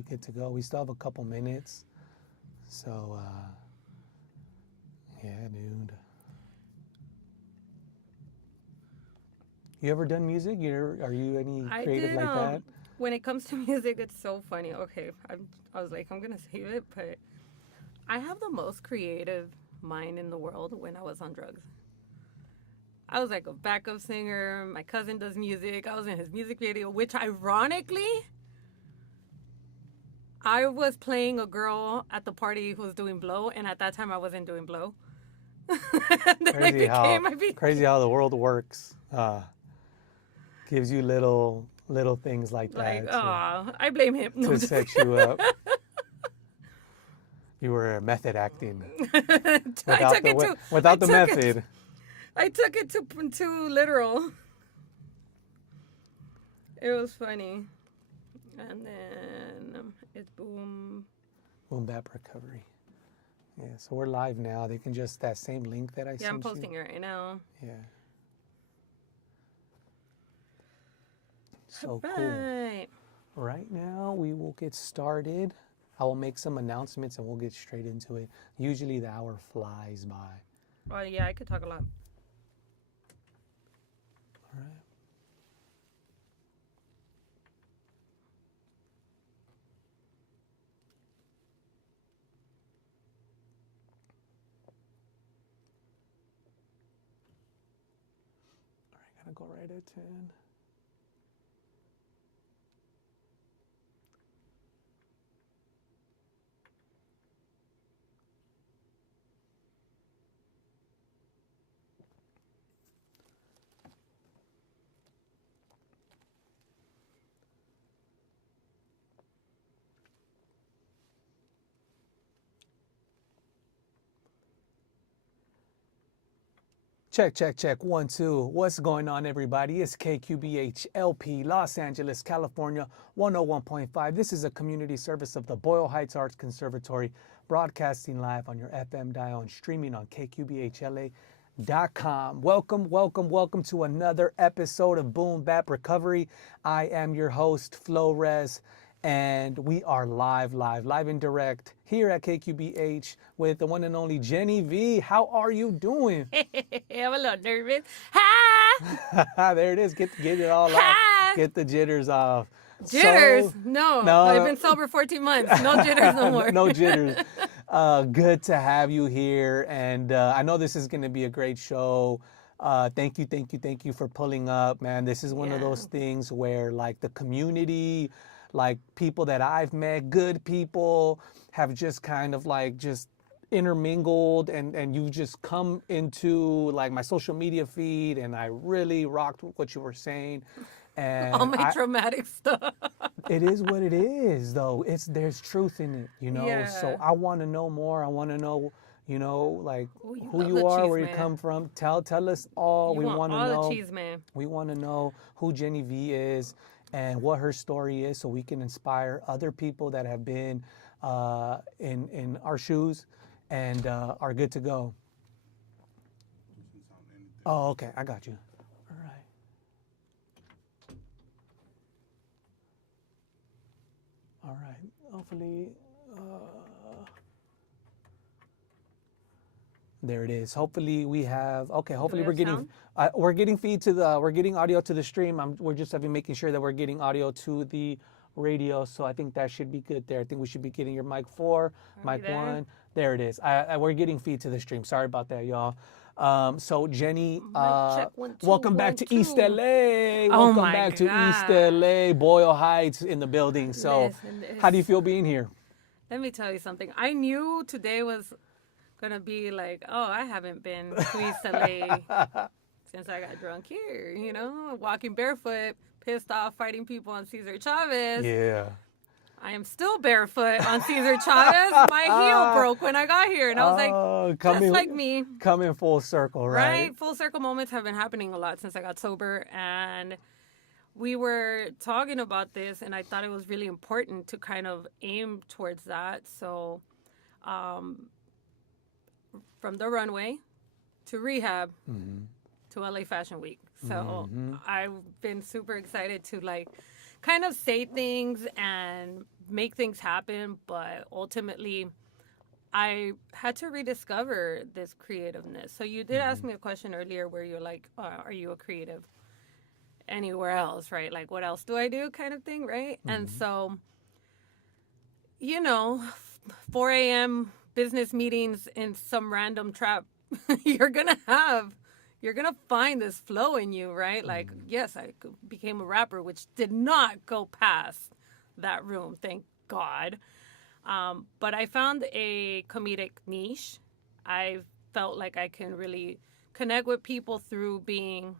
be good to go. We still have a couple minutes. So, yeah, dude. You ever done music? Are you any creative like that? When it comes to music, it's so funny. Okay, I was like, I'm going to save it, but I have the most creative mind in the world when I was on drugs. I was like a backup singer. My cousin does music. I was in his music video, which ironically, I was playing a girl at the party who was doing blow, and at that time I wasn't doing blow. Crazy how the world works. Gives you little things like that. I blame him. To set you up. You were method acting. Without the method. I took it too literal. It was funny. And then it's BoomBapRecovery. Yeah, so we're live now. They can just, that same link that I sent you. Yeah, I'm posting it right now. Yeah. So cool. Right now, we will get started. I will make some announcements and we'll get straight into it. Usually the hour flies by. Oh, yeah, I could talk a lot. All right. All right, gotta go right at 10. Check. 1, 2. What's going on, everybody? It's KQBH LP, Los Angeles, California, 101.5. This is a community service of the Boyle Heights Arts Conservatory, broadcasting live on your FM dial and streaming on KQBHLA.com. Welcome to another episode of Boom Bap Recovery. I am your host, Flores, and we are live and direct here at KQBH with the one and only Jenny Vee. How are you doing? I'm a little nervous. Ha! There it is. Get it all off. Get the jitters off. Jitters? No. I've been sober 14 months. No jitters no more. No jitters. Good to have you here. And I know this is going to be a great show. Thank you for pulling up, man. This is one of those things where, like, the community, like people that I've met, good people, have just kind of like just intermingled and you just come into like my social media feed, and I really rocked with what you were saying. And all my traumatic stuff. It is what it is, though. There's truth in it, you know. Yeah. So I want to know more. I want to know, you know, like who you are, where you come from. Tell us all. We want to know. The cheese, man. We want to know who Jenny Vee is and what her story is, so we can inspire other people that have been in our shoes and are good to go. Oh, okay. I got you. All right. All right. Hopefully, there it is. Hopefully we have. Okay. Hopefully we're getting we're getting audio to the stream. We're just making sure that we're getting audio to the radio. So I think that should be good there. I think we should be getting your mic 4, mic 1. There it is. We're getting feed to the stream. Sorry about that, y'all. So Jenny, welcome back to East LA. Welcome back to East LA, Boyle Heights in the building. So how do you feel being here? Let me tell you something. I knew today was going to be like, I haven't been to East LA since I got drunk here, you know, walking barefoot, pissed off, fighting people on Cesar Chavez. Yeah. I am still barefoot on Cesar Chavez. My heel broke when I got here. And I was like, just like me. Coming full circle, right? Full circle moments have been happening a lot since I got sober. And we were talking about this, and I thought it was really important to kind of aim towards that. So from the runway to rehab to LA Fashion Week. So I've been super excited to, like, kind of say things and make things happen, but ultimately I had to rediscover this creativeness. So you did ask me a question earlier where you're like, are you a creative anywhere else, right? Like, what else do I do kind of thing, right? And so, 4 a.m. business meetings in some random trap, you're going to find this flow in you, right? Like, yes, I became a rapper, which did not go past that room, thank God. But I found a comedic niche. I felt like I can really connect with people through being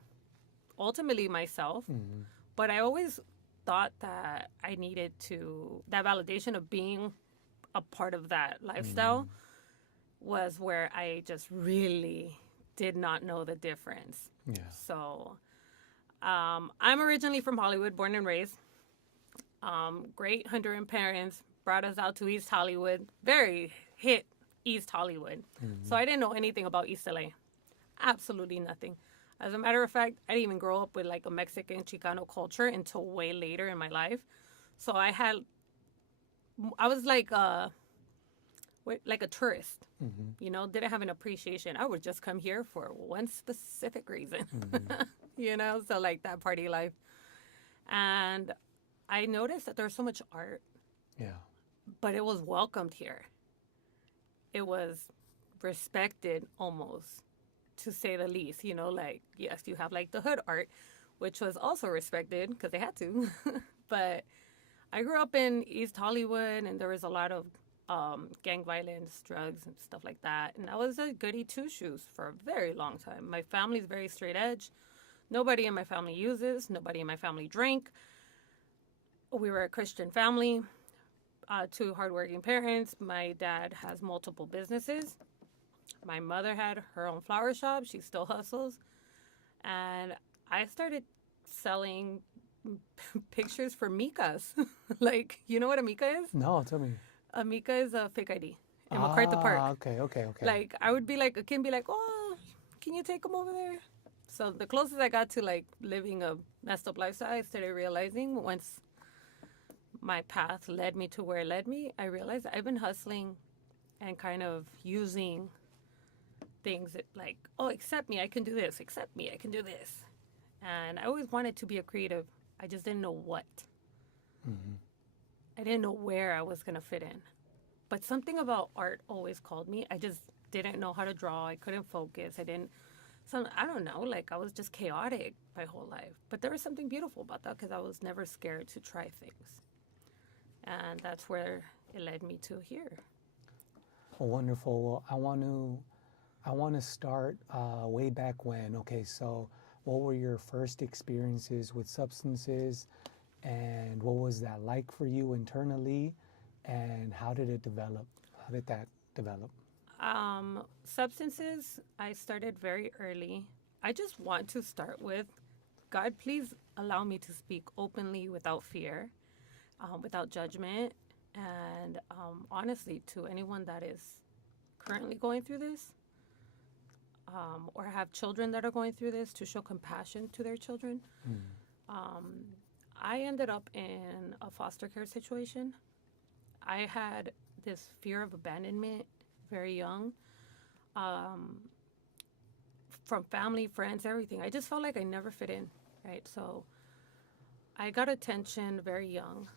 ultimately myself. But I always thought that I needed that validation of being a part of that lifestyle was where I just really did not know the difference. Yeah. So I'm originally from Hollywood, born and raised. Great Honduran parents brought us out to East Hollywood, very hit East Hollywood. So I didn't know anything about East LA, absolutely nothing. As a matter of fact, I didn't even grow up with like a Mexican Chicano culture until way later in my life. So I was like a tourist, didn't have an appreciation. I would just come here for one specific reason, so like that party life. And I noticed that there was so much art. Yeah. But it was welcomed here. It was respected almost, to say the least. Like, yes, you have like the hood art, which was also respected because they had to. But I grew up in East Hollywood, and there was a lot of gang violence, drugs, and stuff like that. And I was a goody two-shoes for a very long time. My family's very straight edge. Nobody in my family uses. Nobody in my family drank. We were a Christian family. 2 hardworking parents. My dad has multiple businesses. My mother had her own flower shop. She still hustles. And I started selling pictures for Mikas. Like, you know what a Mika is? No, tell me. A Mika is a fake ID in MacArthur Park. Okay. Like, I would be like, a kid be like, oh, can you take them over there? So the closest I got to like living a messed up lifestyle, I started realizing once my path led me to where it led me, I realized I've been hustling and kind of using things that like, oh, accept me, I can do this. Accept me, I can do this. And I always wanted to be a creative. I just didn't know what. I didn't know where I was going to fit in. But something about art always called me. I just didn't know how to draw. I couldn't focus. I don't know, like I was just chaotic my whole life. But there was something beautiful about that because I was never scared to try things. And that's where it led me to here. Well, wonderful. Well, I want to start way back when. Okay, so what were your first experiences with substances, and what was that like for you internally, and how did it develop? How did that develop? Substances, I started very early. I just want to start with, God, please allow me to speak openly without fear. Without judgment, and honestly, to anyone that is currently going through this, or have children that are going through this, to show compassion to their children. I ended up in a foster care situation. I had this fear of abandonment very young, from family, friends, everything. I just felt like I never fit in, right? So I got attention very young.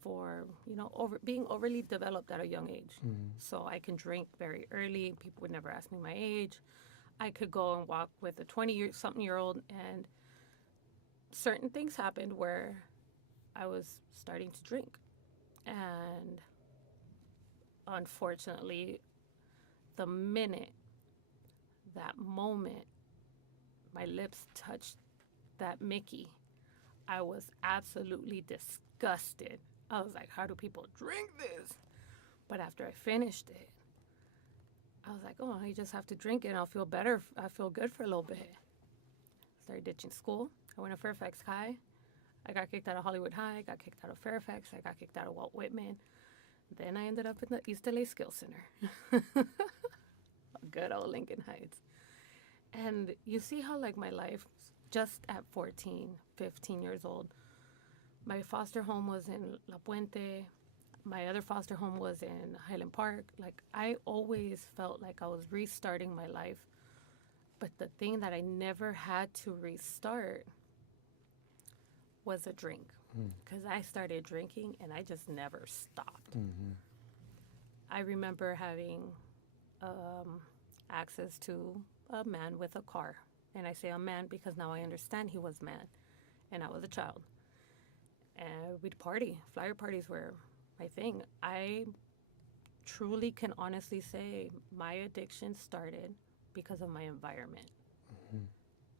For being overly developed at a young age. So I can drink very early. People would never ask me my age. I could go and walk with a 20-something-year-old, and certain things happened where I was starting to drink. And unfortunately, the minute, that moment, my lips touched that Mickey, I was absolutely disgusted. I was like, how do people drink this? But after I finished it, I was like, oh, I just have to drink it and I'll feel better. I feel good for a little bit. Started ditching school. I went to Fairfax High. I got kicked out of Hollywood High. I got kicked out of Fairfax. I got kicked out of Walt Whitman. Then I ended up in the East LA Skills Center. Good old Lincoln Heights. And you see how, like, my life, just at 14, 15 years old, My foster home was in La Puente. My other foster home was in Highland Park. Like, I always felt like I was restarting my life. But the thing that I never had to restart was a drink. Because I started drinking and I just never stopped. I remember having access to a man with a car. And I say a man because now I understand he was a man and I was a child. And we'd party. Flyer parties were my thing. I truly can honestly say my addiction started because of my environment.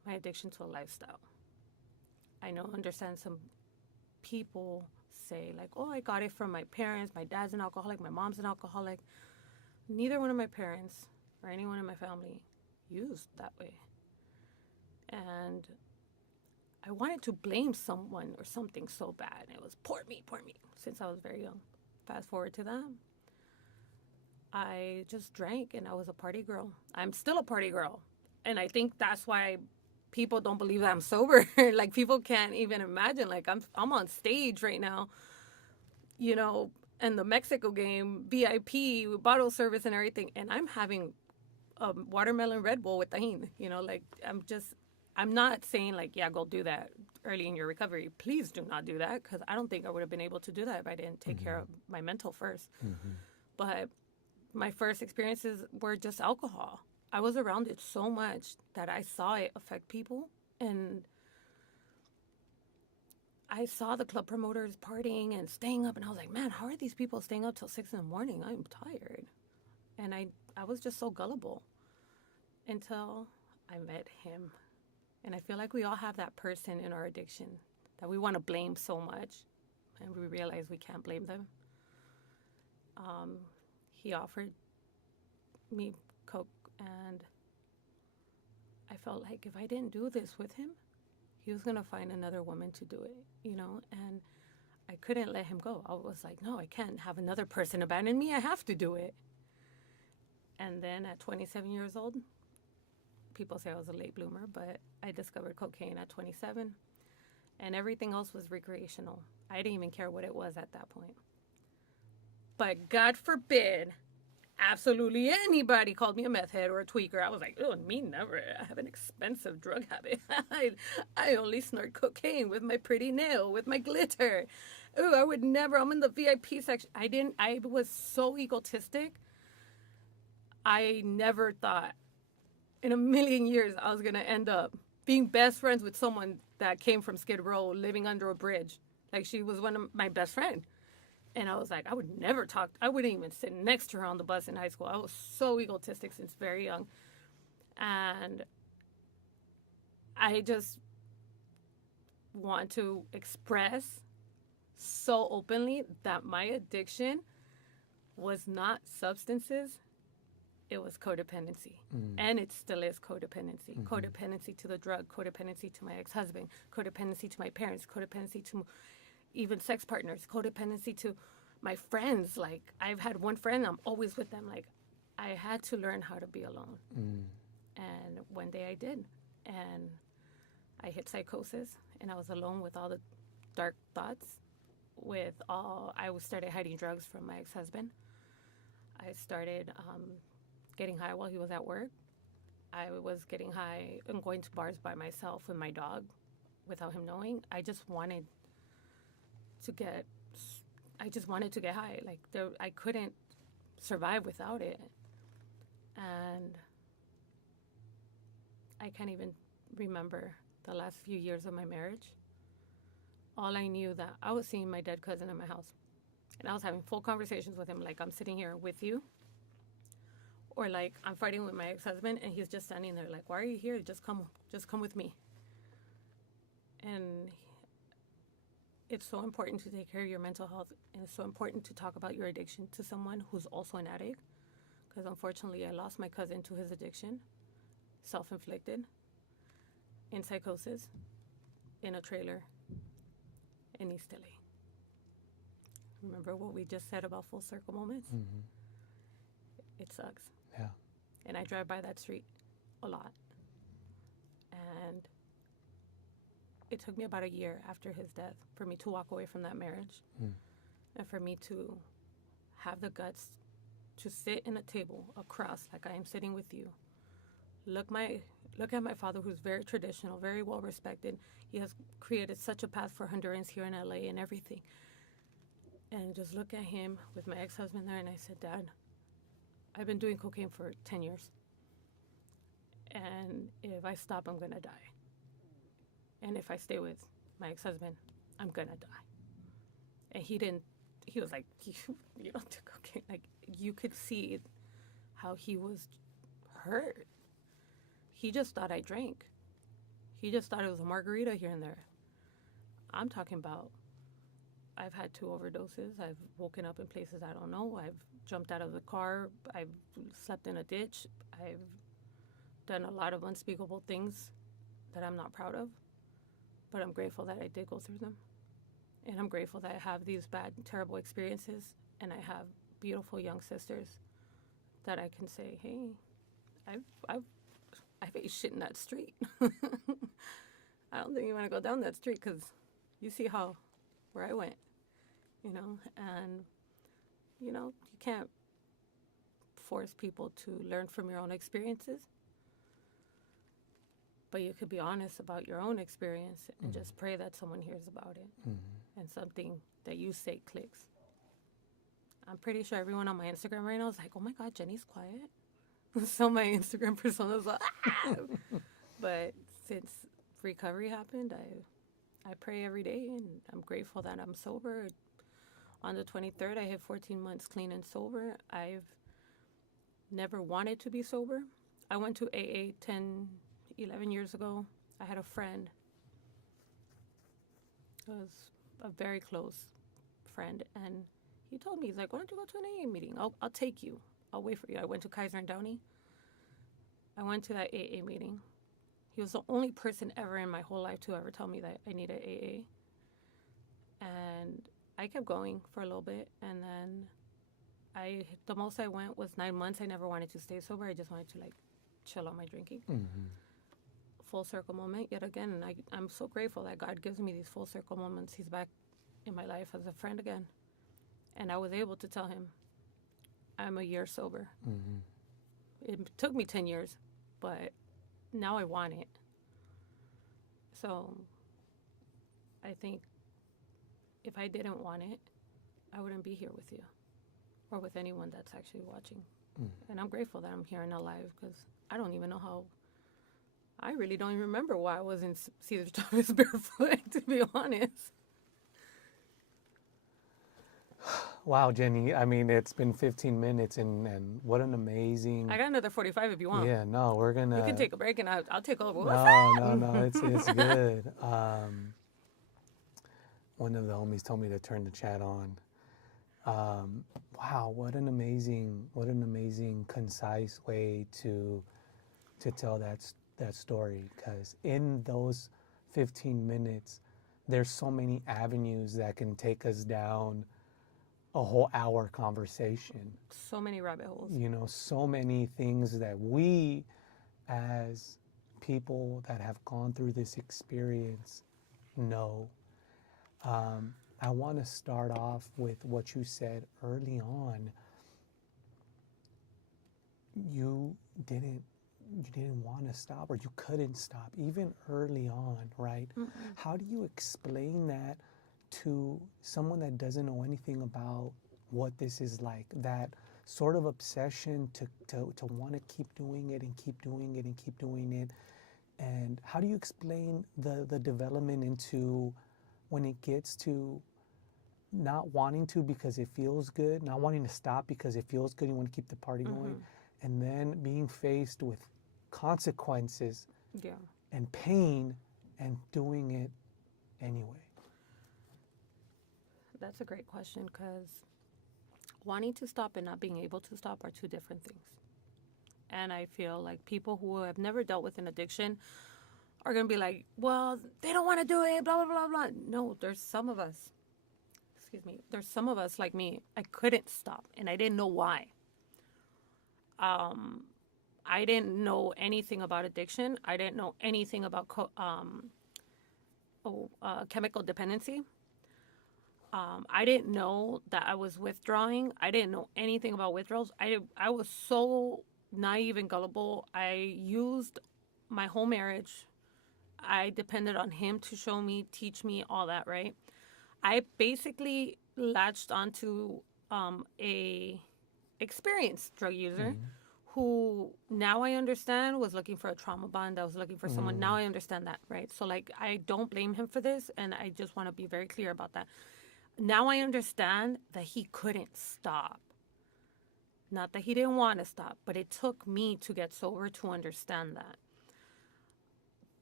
My addiction to a lifestyle. I know, understand some people say like, oh, I got it from my parents. My dad's an alcoholic. My mom's an alcoholic. Neither one of my parents or anyone in my family used that way. And I wanted to blame someone or something so bad. It was poor me, since I was very young. Fast forward to that. I just drank and I was a party girl. I'm still a party girl. And I think that's why people don't believe that I'm sober. Like, people can't even imagine. Like, I'm on stage right now, you know, and the Mexico game, VIP, bottle service and everything. And I'm having a watermelon Red Bull with tahini, you know, like, I'm not saying like, yeah, go do that early in your recovery. Please do not do that, because I don't think I would have been able to do that if I didn't take care of my mental first. But my first experiences were just alcohol. I was around it so much that I saw it affect people. And I saw the club promoters partying and staying up. And I was like, man, how are these people staying up till 6 in the morning? I'm tired. And I was just so gullible until I met him. And I feel like we all have that person in our addiction that we want to blame so much, and we realize we can't blame them. He offered me Coke, and I felt like if I didn't do this with him, he was going to find another woman to do it, you know, and I couldn't let him go. I was like, no, I can't have another person abandon me. I have to do it. And then at 27 years old, people say I was a late bloomer, but I discovered cocaine at 27, and everything else was recreational. I didn't even care what it was at that point. But God forbid, absolutely anybody called me a meth head or a tweaker. I was like, oh, me never. I have an expensive drug habit. I only snort cocaine with my pretty nail, with my glitter. Oh, I would never. I'm in the VIP section. I was so egotistic. I never thought in a million years I was going to end up being best friends with someone that came from Skid Row, living under a bridge. Like, she was one of my best friend. And I was like, I would never talk. I wouldn't even sit next to her on the bus in high school. I was so egotistic since very young. And I just want to express so openly that my addiction was not substances. It was codependency. And it still is codependency. Codependency to the drug, codependency to my ex-husband, codependency to my parents, codependency to even sex partners, codependency to my friends. Like, I've had one friend, I'm always with them. Like, I had to learn how to be alone. And one day I did. And I hit psychosis, and I was alone with all the dark thoughts. I started hiding drugs from my ex-husband. I started getting high while he was at work. I was getting high and going to bars by myself with my dog without him knowing. I just wanted to get high. Like, I couldn't survive without it. And I can't even remember the last few years of my marriage. All I knew that I was seeing my dead cousin in my house. And I was having full conversations with him, like, I'm sitting here with you. Or like, I'm fighting with my ex-husband and he's just standing there like, why are you here? Just come with me. And it's so important to take care of your mental health, and it's so important to talk about your addiction to someone who's also an addict. Because unfortunately, I lost my cousin to his addiction, self-inflicted, in psychosis, in a trailer, in East LA. Remember what we just said about full circle moments? It sucks. Yeah. And I drive by that street a lot. And it took me about a year after his death for me to walk away from that marriage and for me to have the guts to sit in a table across like I am sitting with you. Look at my father, who's very traditional, very well respected. He has created such a path for Hondurans here in LA and everything. And just look at him with my ex-husband there, and I said, Dad, I've been doing cocaine for 10 years. And if I stop, I'm going to die. And if I stay with my ex-husband, I'm going to die. And he was like, you don't do cocaine. Like, you could see how he was hurt. He just thought I drank. He just thought it was a margarita here and there. I'm talking about, I've had 2 overdoses. I've woken up in places I don't know. I've jumped out of the car. I've slept in a ditch. I've done a lot of unspeakable things that I'm not proud of. But I'm grateful that I did go through them. And I'm grateful that I have these bad, terrible experiences. And I have beautiful young sisters that I can say, hey, I've ate shit in that street. I don't think you want to go down that street because you see where I went, and, you can't force people to learn from your own experiences, but you could be honest about your own experience and just pray that someone hears about it and something that you say clicks. I'm pretty sure everyone on my Instagram right now is like, oh my God, Jenny's quiet. So my Instagram persona's like, ah! But since recovery happened, I pray every day, and I'm grateful that I'm sober. On the 23rd, I hit 14 months clean and sober. I've never wanted to be sober. I went to AA 11 years ago. I had a friend. It was a very close friend, and he told me, he's like, why don't you go to an AA meeting? I'll take you. I'll wait for you. I went to Kaiser and Downey. I went to that AA meeting. He was the only person ever in my whole life to ever tell me that I needed AA. And I kept going for a little bit, and then the most I went was 9 months. I never wanted to stay sober. I just wanted to chill on my drinking. Full circle moment yet again, and I'm so grateful that God gives me these full circle moments. He's back in my life as a friend again. And I was able to tell him, I'm a year sober. It took me 10 years, but now I want it. So I think if I didn't want it, I wouldn't be here with you or with anyone that's actually watching. And I'm grateful that I'm here and alive, because I don't even know how. I really don't even remember why I was in Cesar Chavez barefoot, to be honest. Wow, Jenny. I mean, it's been 15 minutes, and what an amazing... I got another 45 if you want. Yeah, no, we're going to... We can take a break, and I'll take over. No, it's good. One of the homies told me to turn the chat on. Wow, what an amazing, concise way to tell that story, because in those 15 minutes, there's so many avenues that can take us down a whole hour conversation. So many rabbit holes. So many things that we, as people that have gone through this experience, know. I want to start off with what you said early on. You didn't want to stop, or you couldn't stop, even early on, right? How do you explain that to someone that doesn't know anything about what this is like, that sort of obsession to want to keep doing it and keep doing it and keep doing it? And how do you explain the development into when it gets to not wanting to because it feels good, not wanting to stop because it feels good, you want to keep the party going, and then being faced with consequences and pain and doing it anyway? That's a great question, because wanting to stop and not being able to stop are two different things. And I feel like people who have never dealt with an addiction are going to be like, well, they don't want to do it, blah, blah, blah, blah. No, there's some of us like me. I couldn't stop, and I didn't know why. I didn't know anything about addiction. I didn't know anything about chemical dependency. I didn't know that I was withdrawing. I didn't know anything about withdrawals. I was so naive and gullible. I used my whole marriage. I depended on him to show me, teach me, all that, right? I basically latched onto a experienced drug user who now I understand was looking for a trauma bond. I was looking for someone. Now I understand that, right? So, like, I don't blame him for this, and I just want to be very clear about that. Now I understand that he couldn't stop. Not that he didn't want to stop, but it took me to get sober to understand that.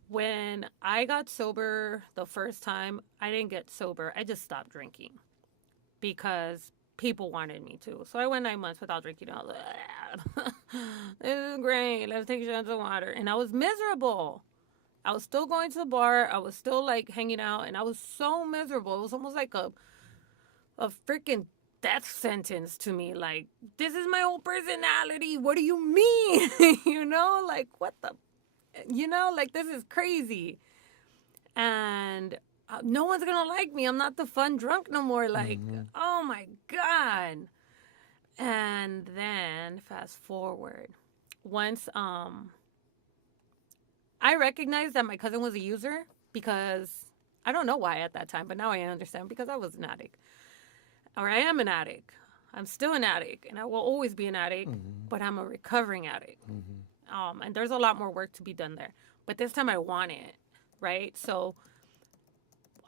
When I got sober the first time, I didn't get sober. I just stopped drinking because people wanted me to. So I went 9 months without drinking. I was like, this is great. Let's take shots of water. And I was miserable. I was still going to the bar. I was still like hanging out, and I was so miserable. It was almost like a freaking death sentence to me. Like, this is my whole personality. What do you mean? Like, what the, like, this is crazy. And no one's going to like me. I'm not the fun drunk no more. Like, oh my God. And then fast forward. Once I recognized that my cousin was a user because I don't know why at that time, but now I understand because I was an addict. Or I am an addict. I'm still an addict, and I will always be an addict, but I'm a recovering addict. And there's a lot more work to be done there. But this time I want it, right? So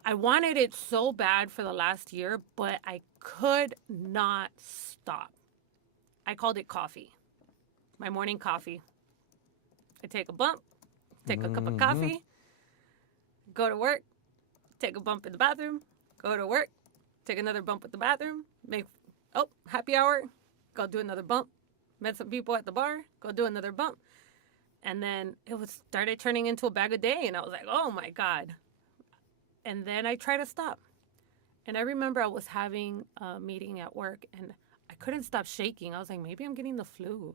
I wanted it so bad for the last year, but I could not stop. I called it coffee. My morning coffee. I take a bump, take a cup of coffee, go to work, take a bump in the bathroom, go to work, take another bump at the bathroom, happy hour, go do another bump, met some people at the bar, go do another bump. And then started turning into a bag a day, and I was like, oh my God. And then I tried to stop. And I remember I was having a meeting at work, and I couldn't stop shaking. I was like, maybe I'm getting the flu.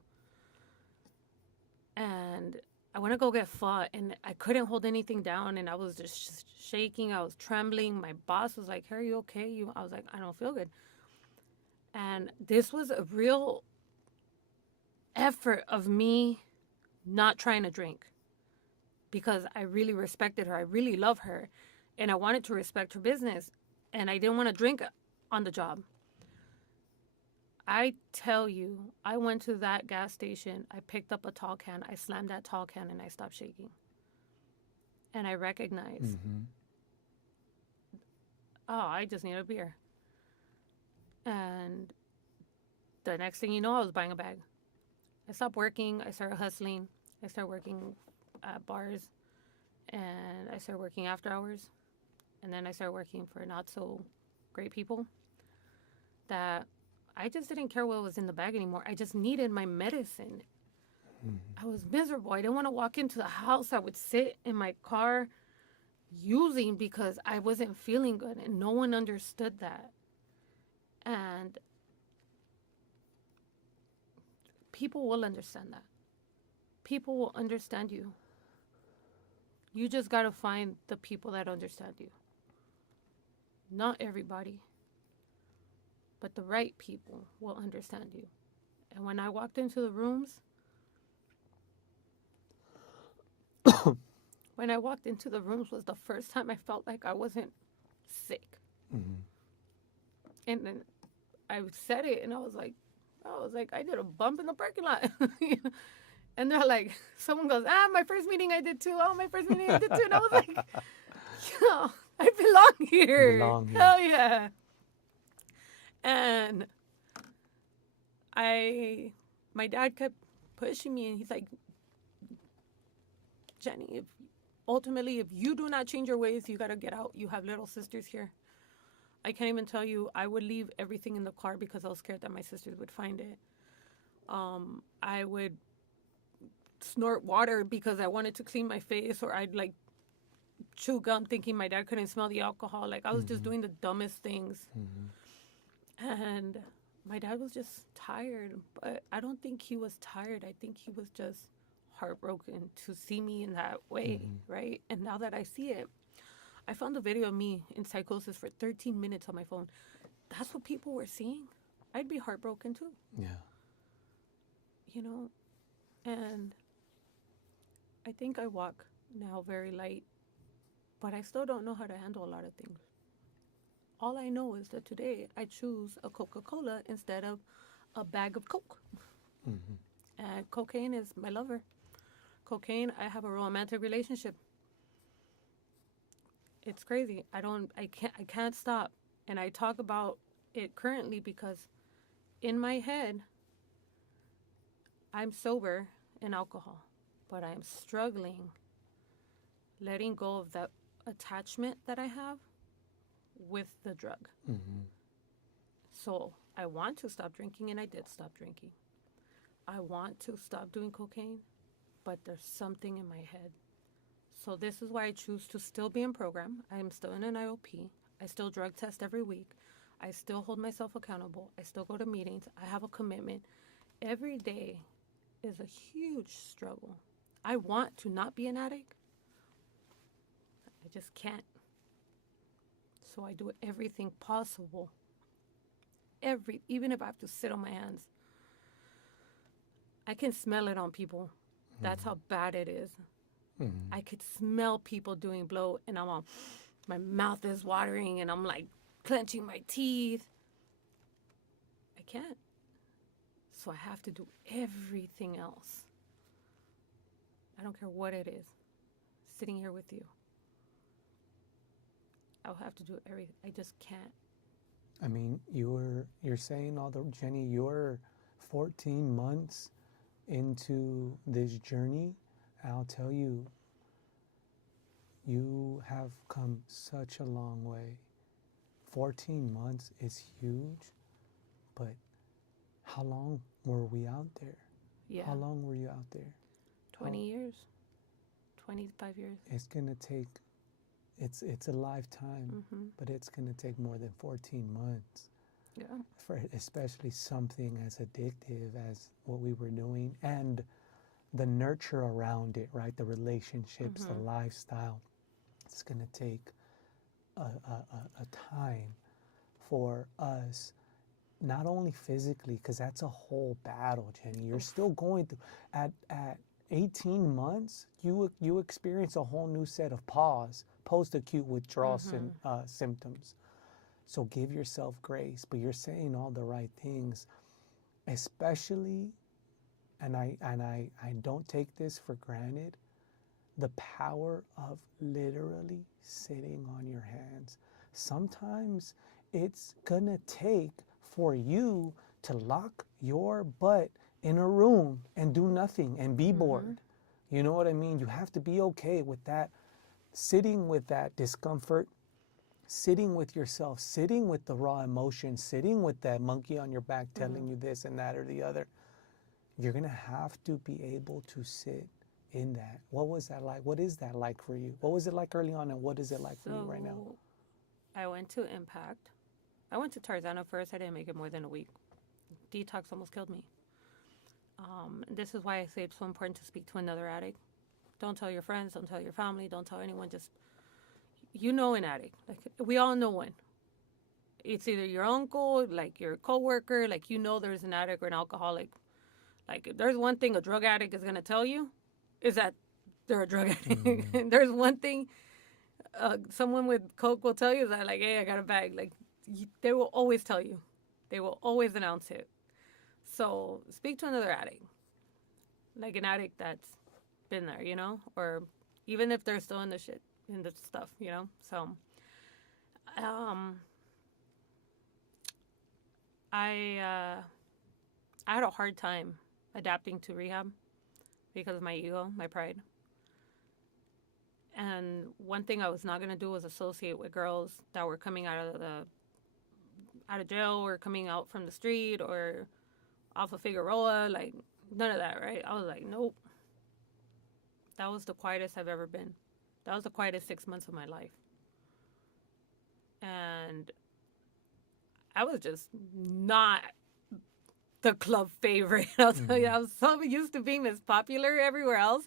And I went to go get pho, and I couldn't hold anything down, and I was just shaking. I was trembling. My boss was like, hey, are you okay? I was like, I don't feel good. And this was a real effort of me not trying to drink because I really respected her. I really love her, and I wanted to respect her business, and I didn't want to drink on the job. I tell you, I went to that gas station, I picked up a tall can, I slammed that tall can, and I stopped shaking. And I recognized, I just need a beer. And the next thing you know, I was buying a bag. I stopped working, I started hustling, I started working at bars, and I started working after hours. And then I started working for not so great people that I just didn't care what was in the bag anymore. I just needed my medicine. I was miserable. I didn't want to walk into the house. I would sit in my car using because I wasn't feeling good, and no one understood that. And people will understand that. People will understand you. You just got to find the people that understand you. Not everybody, but the right people will understand you. And when I walked into the rooms, was the first time I felt like I wasn't sick. And then I said it, and I was like, I did a bump in the parking lot. And they're like, someone goes, my first meeting I did too. Oh, my first meeting I did too. And I was like, yo, I belong here. Hell yeah. And my dad kept pushing me, and he's like, Jenny, if you do not change your ways, you got to get out. You have little sisters here. I can't even tell you, I would leave everything in the car because I was scared that my sisters would find it. I would snort water because I wanted to clean my face, or I'd like chew gum thinking my dad couldn't smell the alcohol. Like, I was just doing the dumbest things. And my dad was just tired, but I don't think he was tired. I think he was just heartbroken to see me in that way, right? And now that I see it, I found a video of me in psychosis for 13 minutes on my phone. That's what people were seeing. I'd be heartbroken too. Yeah. You know, and I think I walk now very light, but I still don't know how to handle a lot of things. All I know is that today I choose a Coca-Cola instead of a bag of Coke. Mm-hmm. And cocaine is my lover. Cocaine, I have a romantic relationship. It's crazy. I can't stop. And I talk about it currently because in my head, I'm sober in alcohol, but I'm struggling letting go of that attachment that I have with the drug. Mm-hmm. So I want to stop drinking, and I did stop drinking. I want to stop doing cocaine, but there's something in my head. So this is why I choose to still be in program. I am still in an IOP. I still drug test every week. I still hold myself accountable. I still go to meetings. I have a commitment. Every day is a huge struggle. I want to not be an addict. I just can't. So I do everything possible. Even if I have to sit on my hands. I can smell it on people. That's how bad it is. Mm-hmm. I could smell people doing blow, and my mouth is watering, and I'm like clenching my teeth. I can't. So I have to do everything else. I don't care what it is. Sitting here with you, I'll have to do everything. I just can't. I mean, you're saying Jenny, you're 14 months into this journey. I'll tell you, you have come such a long way. 14 months is huge, but how long were we out there? Yeah. How long were you out there? 20 years, 25 years. It's gonna take, it's a lifetime, but it's gonna take more than 14 months. Yeah. For especially something as addictive as what we were doing, and the nurture around it, right? The relationships, the lifestyle. It's gonna take a time for us, not only physically, because that's a whole battle, Jenny. You're still going through. At 18 months, you experience a whole new set of post-acute withdrawal symptoms. So give yourself grace. But you're saying all the right things, especially, and I don't take this for granted, the power of literally sitting on your hands. Sometimes it's gonna take for you to lock your butt in a room and do nothing and be bored. You know what I mean? You have to be okay with that, sitting with that discomfort, sitting with yourself, sitting with the raw emotion, sitting with that monkey on your back telling you this and that or the other. You're gonna have to be able to sit in that. What was that like? What is that like for you? What was it like early on, and what is it like for you right now? I went to Impact. I went to Tarzana first. I didn't make it more than a week. Detox almost killed me. This is why I say it's so important to speak to another addict. Don't tell your friends. Don't tell your family. Don't tell anyone. Just, you know, an addict. Like, we all know one. It's either your uncle, like your coworker, like, you know, there's an addict or an alcoholic. Like, if there's one thing a drug addict is going to tell you, is that they're a drug addict. There's one thing someone with Coke will tell you, is that, like, hey, I got a bag. Like, they will always tell you. They will always announce it. So speak to another addict, like an addict that's been there, you know, or even if they're still in the shit, in the stuff, you know. So I had a hard time adapting to rehab because of my ego, my pride. And one thing I was not going to do was associate with girls that were coming out of jail or coming out from the street or off of Figueroa, like, none of that, right? I was like, nope. That was the quietest I've ever been. That was the quietest 6 months of my life. And I was just not the club favorite. I'll tell you, I was so used to being as popular everywhere else.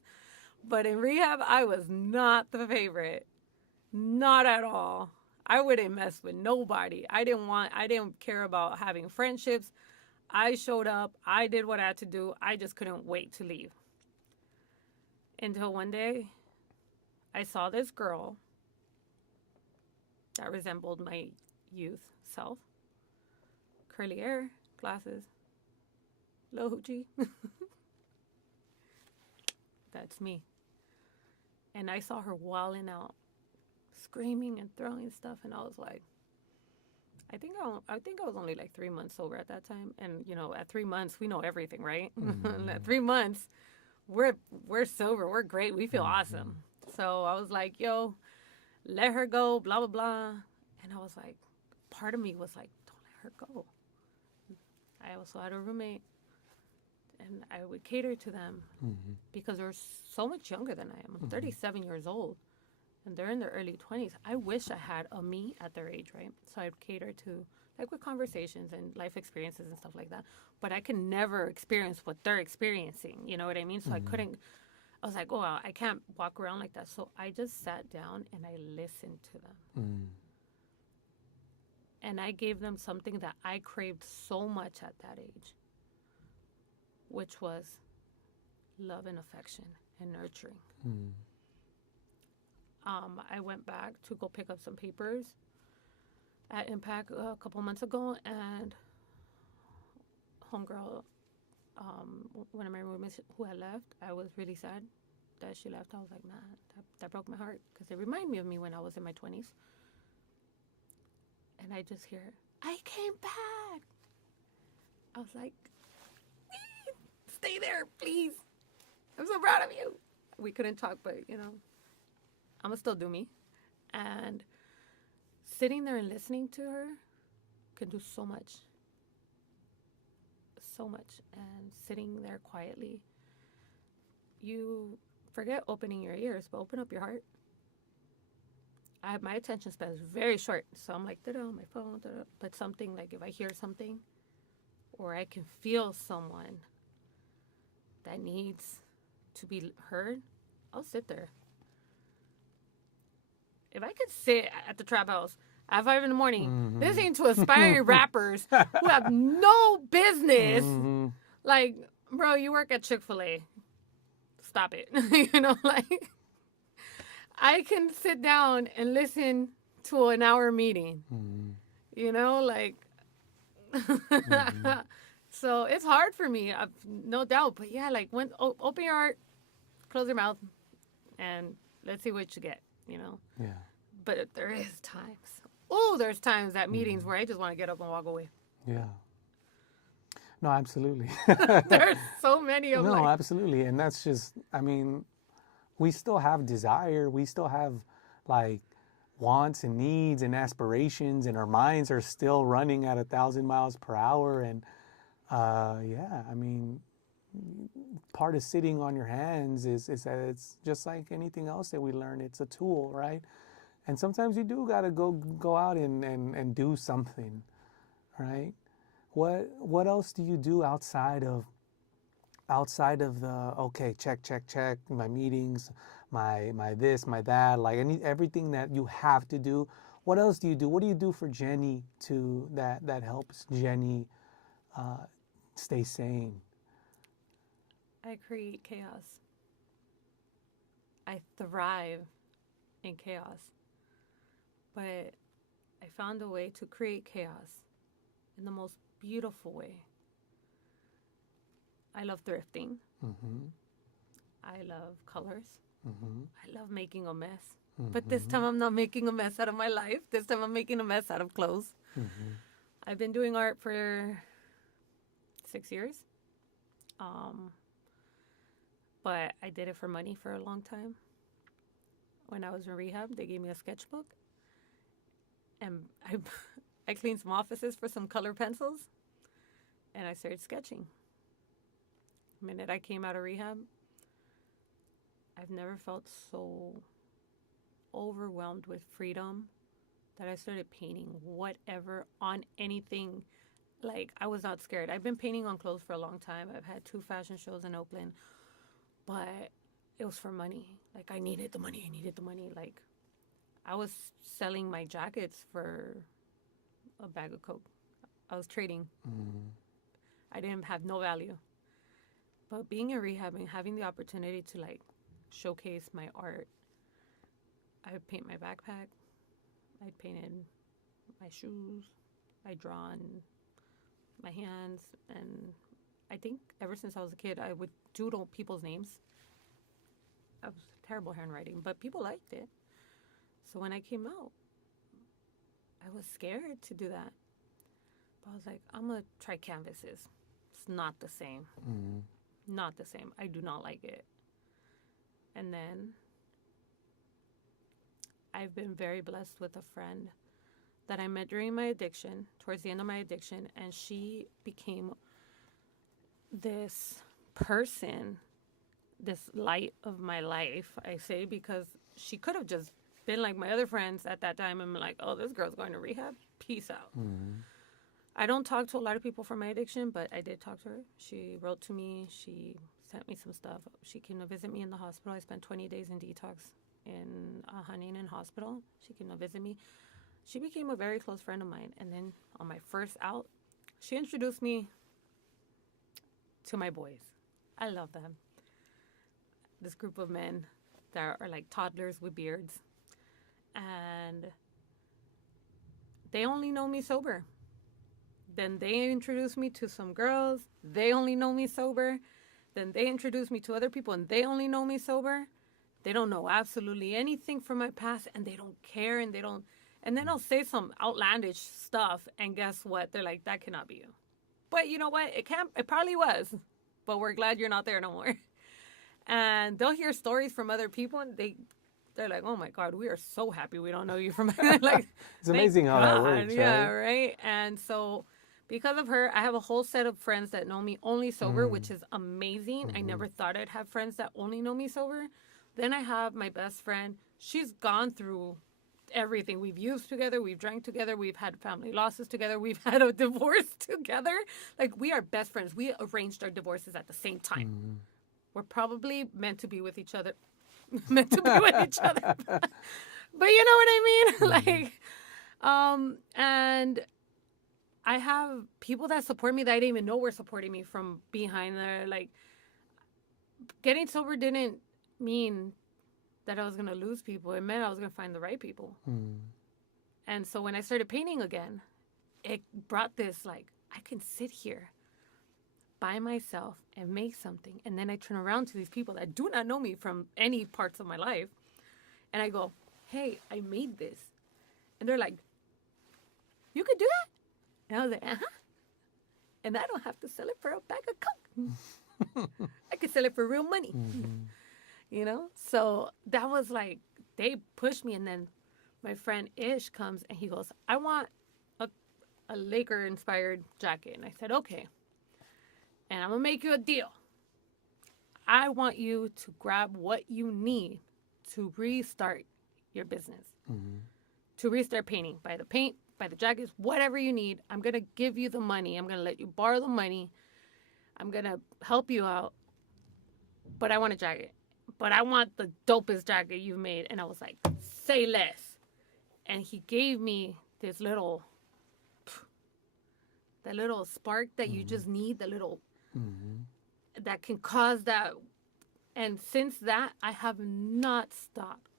But in rehab, I was not the favorite. Not at all. I wouldn't mess with nobody. I didn't care about having friendships. I showed up. I did what I had to do. I just couldn't wait to leave. Until one day, I saw this girl that resembled my youth self. Curly hair, glasses, low hoochie. That's me. And I saw her wilding out, screaming and throwing stuff, and I was like, I think I was only like 3 months sober at that time. And at 3 months we know everything, right? Mm-hmm. At 3 months, we're sober, we're great, we feel awesome. So I was like, yo, let her go, blah blah blah. And I was like, part of me was like, don't let her go. I also had a roommate, and I would cater to them because they're so much younger than I am. I'm 37 years old, and they're in their early 20s. I wish I had a me at their age, right? So I'd cater to, like, with conversations and life experiences and stuff like that. But I can never experience what they're experiencing. You know what I mean? So I was like, oh, I can't walk around like that. So I just sat down and I listened to them. And I gave them something that I craved so much at that age, which was love and affection and nurturing. I went back to go pick up some papers at Impact a couple months ago, and homegirl, one of my roommates who had left, I was really sad that she left. I was like, man, that broke my heart, because it reminded me of me when I was in my 20s. And I just hear, I came back. I was like, stay there, please. I'm so proud of you. We couldn't talk, but, I'm going to still do me. And sitting there and listening to her can do so much. So much. And sitting there quietly, you forget opening your ears, but open up your heart. My attention span is very short, so I'm like, on my phone, but something, like if I hear something or I can feel someone that needs to be heard, I'll sit there. If I could sit at the trap house at 5 a.m, listening to aspiring rappers who have no business, like, bro, you work at Chick-fil-A, stop it. Like, I can sit down and listen to an hour meeting, like, so it's hard for me, no doubt. But yeah, like, when open your heart, close your mouth, and let's see what you get, Yeah. But there is times. There's times at meetings where I just want to get up and walk away. Yeah. No, absolutely. There's so many of them. No, absolutely. And that's just, we still have desire. We still have, like, wants and needs and aspirations, and our minds are still running at 1,000 miles per hour. And part of sitting on your hands is that it's just like anything else that we learn. It's a tool, right? And sometimes you do gotta go out and do something, right? What else do you do outside of the, okay, check, my meetings, my this, my that, like everything that you have to do? What else do you do? What do you do for Jenny that helps Jenny stay sane? I create chaos. I thrive in chaos. But I found a way to create chaos in the most beautiful way. I love thrifting. I love colors. I love making a mess. But this time I'm not making a mess out of my life. This time I'm making a mess out of clothes. I've been doing art for 6 years. But I did it for money for a long time. When I was in rehab, they gave me a sketchbook. And I cleaned some offices for some color pencils. And I started sketching. The minute I came out of rehab, I've never felt so overwhelmed with freedom that I started painting whatever on anything. Like, I was not scared. I've been painting on clothes for a long time. I've had 2 fashion shows in Oakland. But it was for money. Like, I needed the money. Like, I was selling my jackets for a bag of Coke. I was trading. I didn't have no value. But being in rehab and having the opportunity to like showcase my art, I would paint my backpack. I painted my shoes. I drawn my hands. And I think ever since I was a kid, I would doodle people's names. I was terrible handwriting, but people liked it. So when I came out, I was scared to do that. But I was like, I'm going to try canvases. It's not the same. Not the same. I do not like it. And then I've been very blessed with a friend that I met during my addiction, towards the end of my addiction, and she became this person, this light of my life, I say, because she could have just been like my other friends at that time and been like, oh, this girl's going to rehab. Peace out. I don't talk to a lot of people from my addiction, but I did talk to her. She wrote to me. She sent me some stuff. She came to visit me in the hospital. I spent 20 days in detox in Huntington Hospital. She came to visit me. She became a very close friend of mine. And then on my first out, she introduced me to my boys. I love them. This group of men that are like toddlers with beards. And they only know me sober. Then they introduced me to some girls. They only know me sober. Then they introduced me to other people, and they only know me sober. They don't know absolutely anything from my past, and they don't care, and they don't. And then they'll say some outlandish stuff, and guess what? They're like, that cannot be you. But you know what? It probably was, but we're glad you're not there no more. And they'll hear stories from other people, and they're like, oh my God, we are so happy we don't know you from like. It's amazing how that works, right? Yeah, right. And so, because of her, I have a whole set of friends that know me only sober, which is amazing. I never thought I'd have friends that only know me sober. Then I have my best friend. She's gone through everything. We've used together. We've drank together. We've had family losses together. We've had a divorce together. Like, we are best friends. We arranged our divorces at the same time. We're probably meant to be with each other. But you know what I mean? Like, and I have people that support me that I didn't even know were supporting me from behind there. Like, getting sober didn't mean that I was going to lose people. It meant I was going to find the right people. And so when I started painting again, it brought this, like, I can sit here by myself and make something. And then I turn around to these people that do not know me from any parts of my life. And I go, hey, I made this. And they're like, you could do that? And I was like, And I don't have to sell it for a bag of Coke. I could sell it for real money. You know? So that was like, they pushed me. And then my friend Ish comes and he goes, I want a Laker-inspired jacket. And I said, okay. And I'm going to make you a deal. I want you to grab what you need to restart your business. To restart painting. Buy the paint, buy the jackets, whatever you need. I'm going to give you the money. I'm going to let you borrow the money. I'm going to help you out. But I want a jacket. But I want the dopest jacket you've made. And I was like, say less. And he gave me this little, that little spark that you just need, the little, that can cause that. And since that, I have not stopped.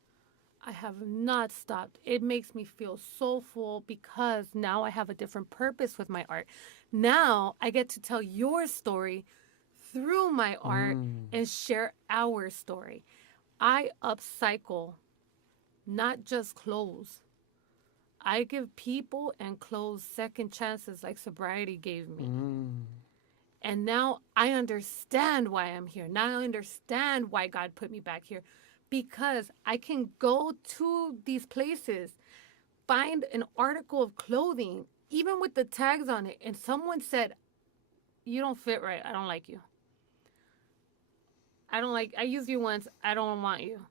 I have not stopped. It makes me feel so full because now I have a different purpose with my art. Now I get to tell your story through my art and share our story. I upcycle not just clothes. I give people and clothes second chances like sobriety gave me. And now I understand why I'm here. Now I understand why God put me back here. Because I can go to these places, find an article of clothing, even with the tags on it, and someone said, you don't fit right. I don't like you. I used you once. I don't want you.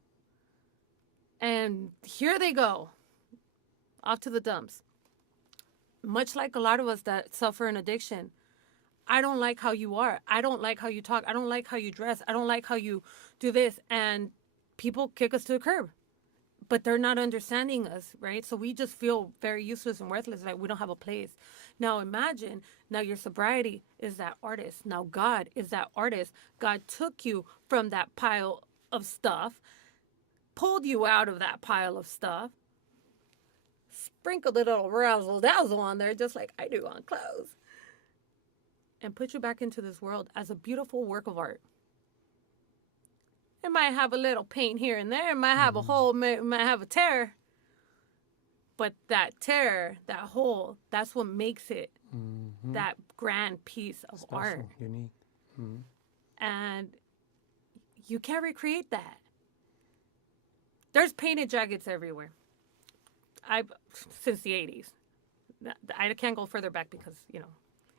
And here they go, off to the dumps. Much like a lot of us that suffer an addiction. I don't like how you are. I don't like how you talk. I don't like how you dress. I don't like how you do this. And people kick us to the curb. but they're not understanding us, right? So we just feel very useless and worthless, like we don't have a place. Now imagine, now your sobriety is that artist. Now God is that artist. God took you from that pile of stuff, pulled you out of that pile of stuff, sprinkled a little razzle dazzle on there, just like I do on clothes, and put you back into this world as a beautiful work of art. It might have a little paint here and there. It might have a hole. Might have a tear. But that tear, that hole, that's what makes it that grand piece of Special, art. unique. And you can't recreate that. There's painted jackets everywhere. Since the 80s. I can't go further back because,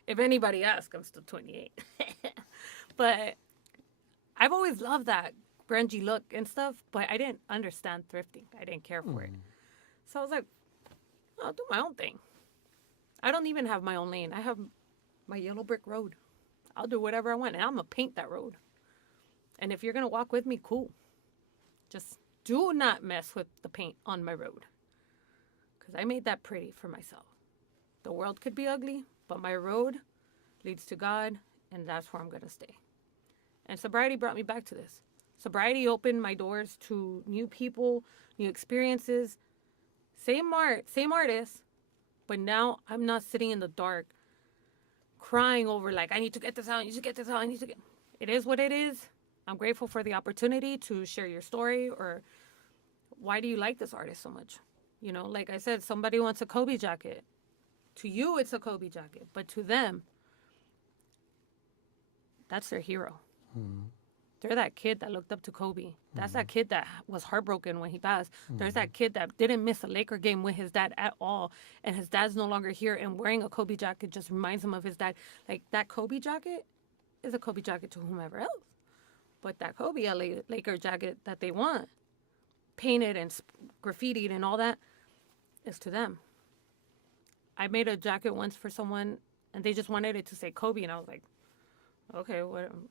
if anybody asks, I'm still 28. But I've always loved that grungy look and stuff, but I didn't understand thrifting. I didn't care for it. So I was like, I'll do my own thing. I don't even have my own lane. I have my yellow brick road. I'll do whatever I want, and I'm going to paint that road. And if you're going to walk with me, cool. Just do not mess with the paint on my road, because I made that pretty for myself. The world could be ugly, but my road leads to God, and that's where I'm going to stay. And sobriety brought me back to this. Sobriety opened my doors to new people, new experiences, same art, same artist, but now I'm not sitting in the dark crying over like, I need to get this out, I need to get this out, It is what it is. I'm grateful for the opportunity to share your story, or why do you like this artist so much? Like I said, somebody wants a Kobe jacket. To you, it's a Kobe jacket, but to them, that's their hero. They're that kid that looked up to Kobe. That's that kid that was heartbroken when he passed. There's that kid that didn't miss a Laker game with his dad at all, and his dad's no longer here, and wearing a Kobe jacket just reminds him of his dad. Like, that Kobe jacket is a Kobe jacket to whomever else. But that Kobe Laker jacket that they want, painted and graffitied and all that, is to them. I made a jacket once for someone, and they just wanted it to say Kobe, and I was like, okay,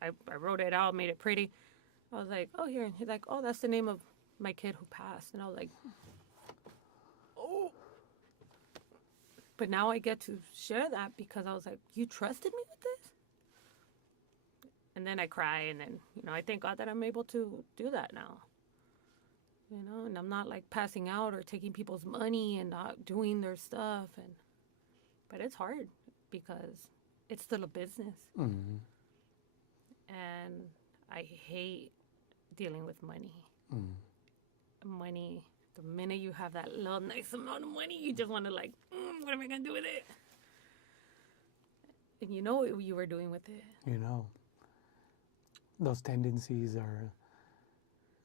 I wrote it out, made it pretty. I was like, oh, here. He's like, oh, that's the name of my kid who passed. And I was like, oh. But now I get to share that because I was like, you trusted me with this? And then I cry, and then, I thank God that I'm able to do that now. And I'm not like passing out or taking people's money and not doing their stuff. But it's hard because it's still a business. And I hate dealing with money. Money, the minute you have that little nice amount of money, you just want to like, what am I going to do with it? And you know what you were doing with it. Those tendencies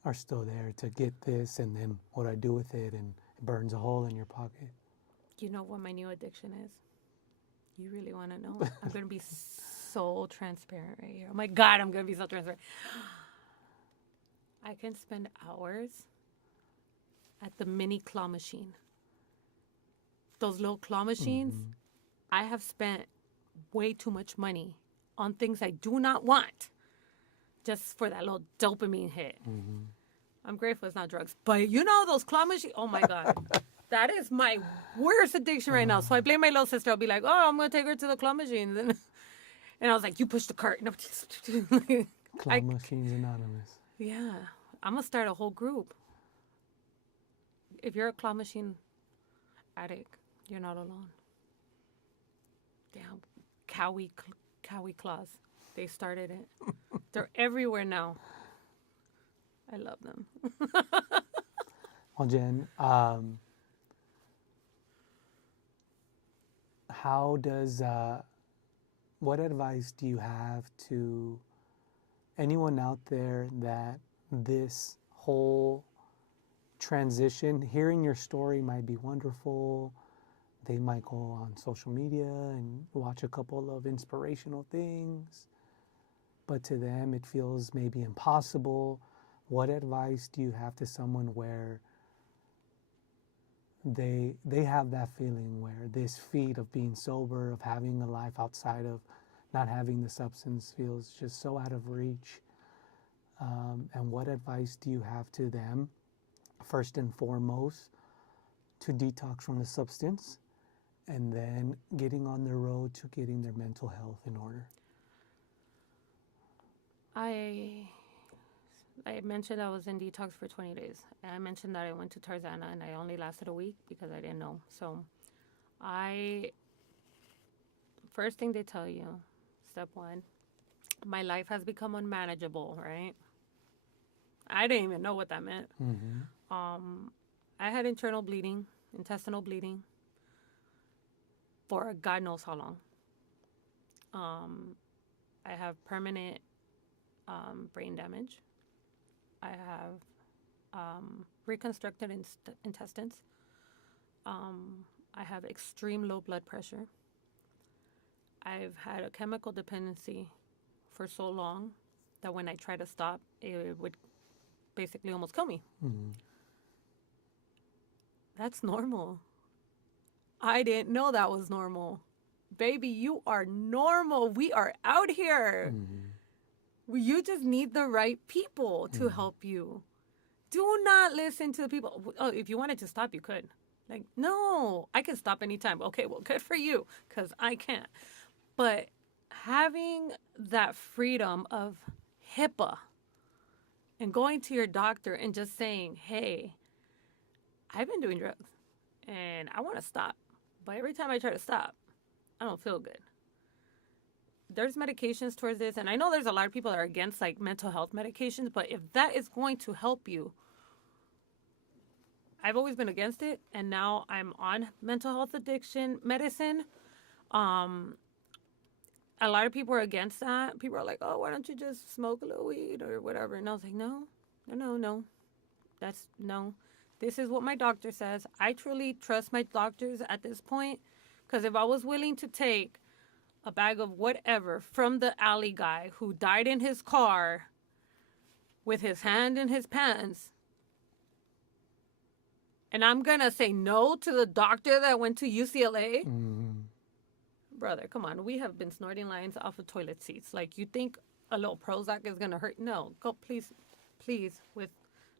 are still there to get this, and then what I do with it, and it burns a hole in your pocket. You know what my new addiction is? You really want to know? I'm going to be so transparent right here. Oh my God, I'm going to be so transparent. I can spend hours at the mini claw machine. Those little claw machines, I have spent way too much money on things I do not want just for that little dopamine hit. I'm grateful it's not drugs. But those claw machines, oh my God. That is my worst addiction right now. So I blame my little sister. I'll be like, oh, I'm going to take her to the claw machines. And I was like, you push the cart. No. Claw Machines Anonymous. Yeah. I'm going to start a whole group. If you're a claw machine addict, you're not alone. Damn. Cowie claws. They started it. They're everywhere now. I love them. Well, Jen, what advice do you have to anyone out there that this whole transition, hearing your story might be wonderful, they might go on social media and watch a couple of inspirational things, but to them it feels maybe impossible. What advice do you have to someone where they have that feeling where this feat of being sober, of having a life outside of not having the substance feels just so out of reach? And what advice do you have to them first and foremost, to detox from the substance, and then getting on the road to getting their mental health in order? I mentioned I was in detox for 20 days. And I mentioned that I went to Tarzana and I only lasted a week because I didn't know. So first thing they tell you, step one, my life has become unmanageable, right? I didn't even know what that meant. I had intestinal bleeding for God knows how long. I have permanent brain damage. I have reconstructed intestines. I have extreme low blood pressure. I've had a chemical dependency for so long that when I try to stop, it would basically almost kill me. That's normal. I didn't know that was normal. Baby, you are normal. We are out here. You just need the right people to help you. Do not listen to the people. Oh, if you wanted to stop, you could. Like, no, I can stop anytime. Okay, well, good for you, because I can't. But having that freedom of HIPAA and going to your doctor and just saying, hey, I've been doing drugs and I want to stop. But every time I try to stop, I don't feel good. There's medications towards this. And I know there's a lot of people that are against like mental health medications. But if that is going to help you, I've always been against it. And now I'm on mental health addiction medicine. A lot of people are against that. People are like, oh, why don't you just smoke a little weed or whatever? And I was like, no. That's no. This is what my doctor says. I truly trust my doctors at this point. Because if I was willing to take a bag of whatever from the alley guy who died in his car with his hand in his pants, and I'm going to say no to the doctor that went to UCLA, brother, come on. We have been snorting lines off of toilet seats. Like, you think a little Prozac is going to hurt? No. Go, please,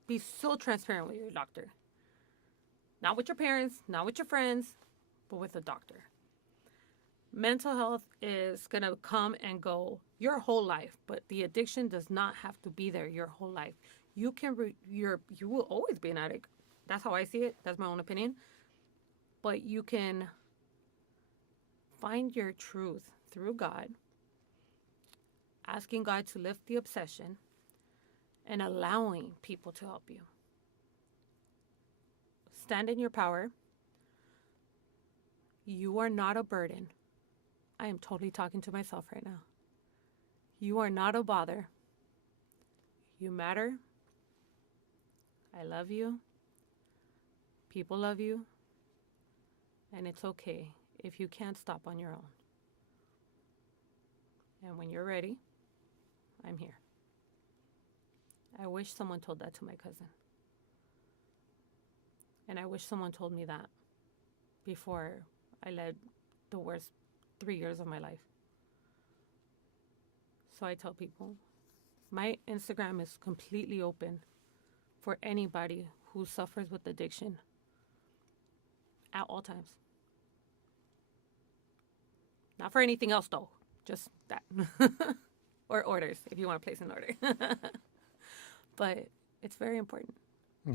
be so transparent with your doctor. Not with your parents, not with your friends, but with a doctor. Mental health is going to come and go your whole life, but the addiction does not have to be there your whole life. You will always be an addict. That's how I see it. That's my own opinion. But you can find your truth through God, asking God to lift the obsession, and allowing people to help you. Stand in your power. You are not a burden. I am totally talking to myself right now. You are not a bother. You matter. I love you. People love you. And it's okay if you can't stop on your own. And when you're ready, I'm here. I wish someone told that to my cousin. And I wish someone told me that before I led the worst 3 years of my life. So I tell people, my Instagram is completely open for anybody who suffers with addiction at all times. Not for anything else, though. Just that. Or orders, if you want to place an order. But it's very important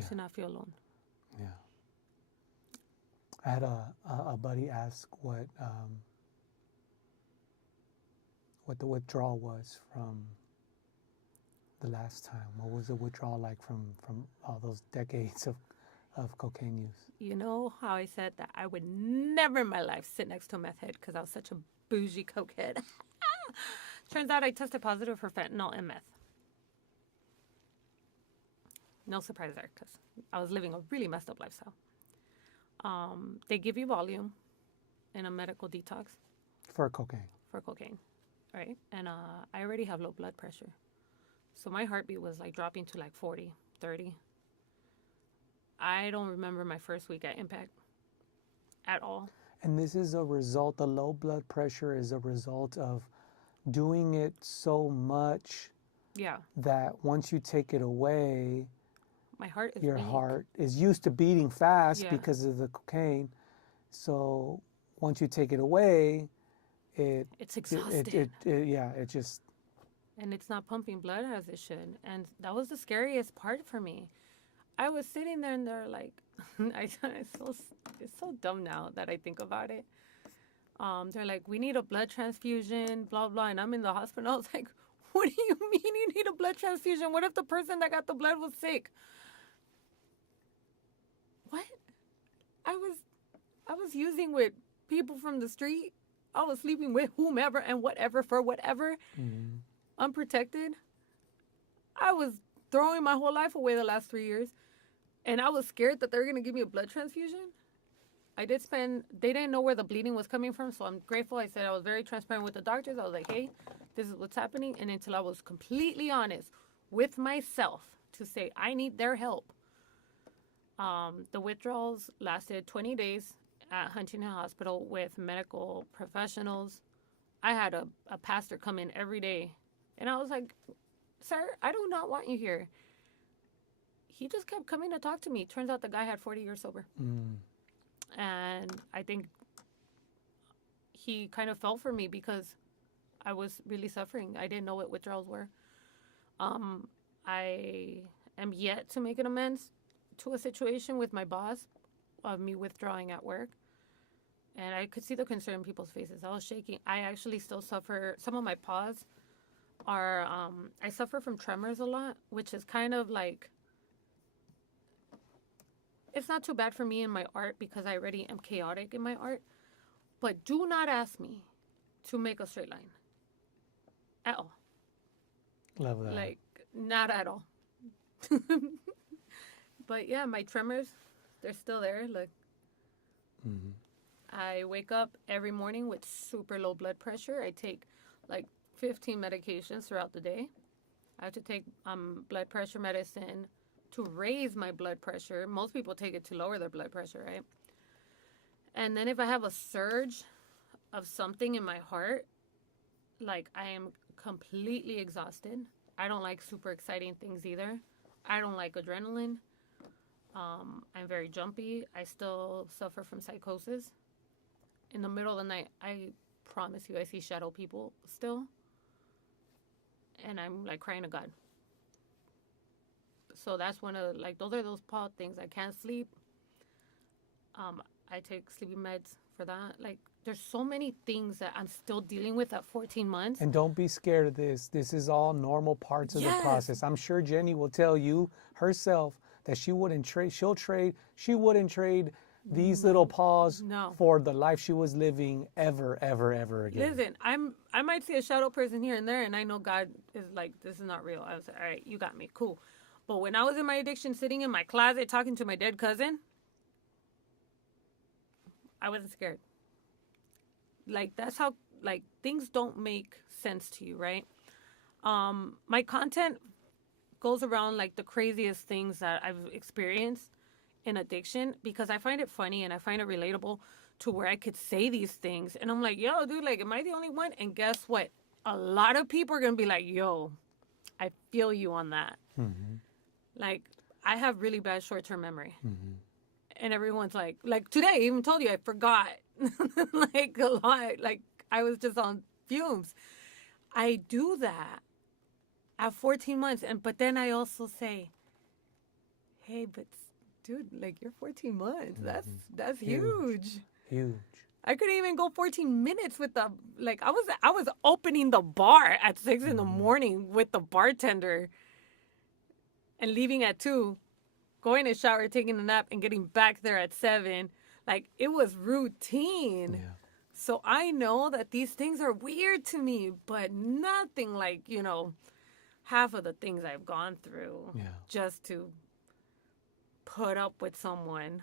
to not feel alone. Yeah. I had a buddy ask what the withdrawal was from the last time. What was the withdrawal like from all those decades of cocaine use? You know how I said that I would never in my life sit next to a meth head because I was such a bougie cokehead. Turns out I tested positive for fentanyl and meth. No surprise there because I was living a really messed up lifestyle. They give you volume in a medical detox. For cocaine. For cocaine, right? And I already have low blood pressure. So my heartbeat was like dropping to like 40, 30. I don't remember my first week at Impact at all. And this is a result, the low blood pressure is a result of doing it so much that once you take it away, My heart is your weak. heart is used to beating fast Yeah. because of the cocaine. So once you take it away, It's exhausted. it just. And it's not pumping blood as it should. And that was the scariest part for me. I was sitting there and they're like, it's so dumb now that I think about it. They're like, we need a blood transfusion, blah, blah. And I'm in the hospital. I was like, what do you mean you need a blood transfusion? What if the person that got the blood was sick? What? I was using with people from the street. I was sleeping with whomever and whatever for whatever. Mm-hmm. Unprotected. I was throwing my whole life away the last 3 years. And I was scared that they were going to give me a blood transfusion. They didn't know where the bleeding was coming from, so I'm grateful. I said I was very transparent with the doctors. I was like, hey, this is what's happening. And until I was completely honest with myself to say I need their help, the withdrawals lasted 20 days at Huntington Hospital with medical professionals. I had a pastor come in every day. And I was like, sir, I do not want you here. He just kept coming to talk to me. Turns out the guy had 40 years sober. Mm. And I think he kind of fell for me because I was really suffering. I didn't know what withdrawals were. I am yet to make an amends to a situation with my boss of me withdrawing at work. And I could see the concern in people's faces. I was shaking. I actually still suffer. Some of my paws are, I suffer from tremors a lot, which is kind of like, it's not too bad for me in my art because I already am chaotic in my art. But do not ask me to make a straight line. At all. Love that. Like, not at all. But yeah, my tremors, they're still there. Look. Mm-hmm. I wake up every morning with super low blood pressure. I take like 15 medications throughout the day. I have to take blood pressure medicine to raise my blood pressure. Most people take it to lower their blood pressure, right? And then if I have a surge of something in my heart, like I am completely exhausted. I don't like super exciting things either. I don't like adrenaline. I'm very jumpy. I still suffer from psychosis. In the middle of the night, I promise you, I see shadow people still. And I'm like crying to God. So that's one of, like, those are those paw things. I can't sleep. I take sleeping meds for that. Like, there's so many things that I'm still dealing with at 14 months. And don't be scared of this. This is all normal parts of the process. I'm sure Jenny will tell you herself that she wouldn't trade. She wouldn't trade these little paws for the life she was living ever again. Listen, I might see a shadow person here and there, and I know God is like, this is not real. I was like, all right, you got me, cool. But when I was in my addiction, sitting in my closet talking to my dead cousin, I wasn't scared. Like, that's how, like, things don't make sense to you, right? My content goes around, like, the craziest things that I've experienced in addiction because I find it funny and I find it relatable to where I could say these things. And I'm like, yo, dude, like, am I the only one? And guess what? A lot of people are going to be like, yo, I feel you on that. Mm-hmm. Like, I have really bad short-term memory. Mm-hmm. And everyone's like today, I even told you I forgot like a lot. Like, I was just on fumes. I do that at 14 months. But then I also say, hey, but dude, like, you're 14 months. Mm-hmm. That's huge. Huge. I couldn't even go 14 minutes with the, like, I was opening the bar at 6 in the morning with the bartender and leaving at 2. Going to shower, taking a nap, and getting back there at 7. Like, it was routine. Yeah. So I know that these things are weird to me, but nothing like, half of the things I've gone through just to put up with someone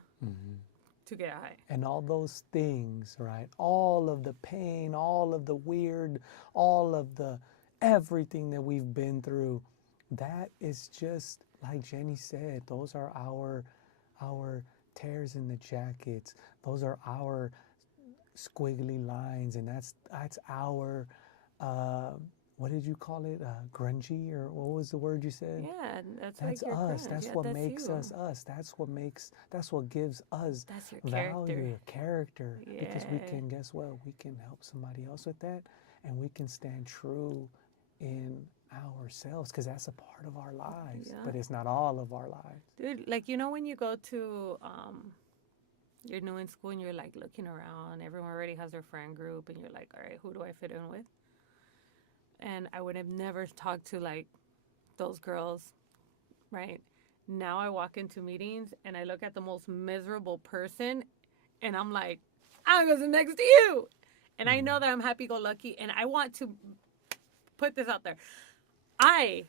to get high. And all those things, right? All of the pain, all of the weird, all of the everything that we've been through, that is just, like Jenny said, those are our tears in the jackets. Those are our squiggly lines, and that's our what did did you call it? Grungy, or what was the word you said? Yeah, That's like your us. grunge. That's Yeah, what that's makes you. us us. That's what gives us That's your value, character. Because we Yeah. can, guess what? We can help somebody else with that, and we can stand true in ourselves, because that's a part of our lives, Yeah. but it's not all of our lives. Dude, like, you know, when you go to, you're new in school and you're like looking around, everyone already has their friend group, and you're like, all right, who do I fit in with? And I would have never talked to like those girls, right? Now I walk into meetings and I look at the most miserable person and I'm like, I'm going to sit next to you. And I know that I'm happy go lucky, and I want to put this out there. I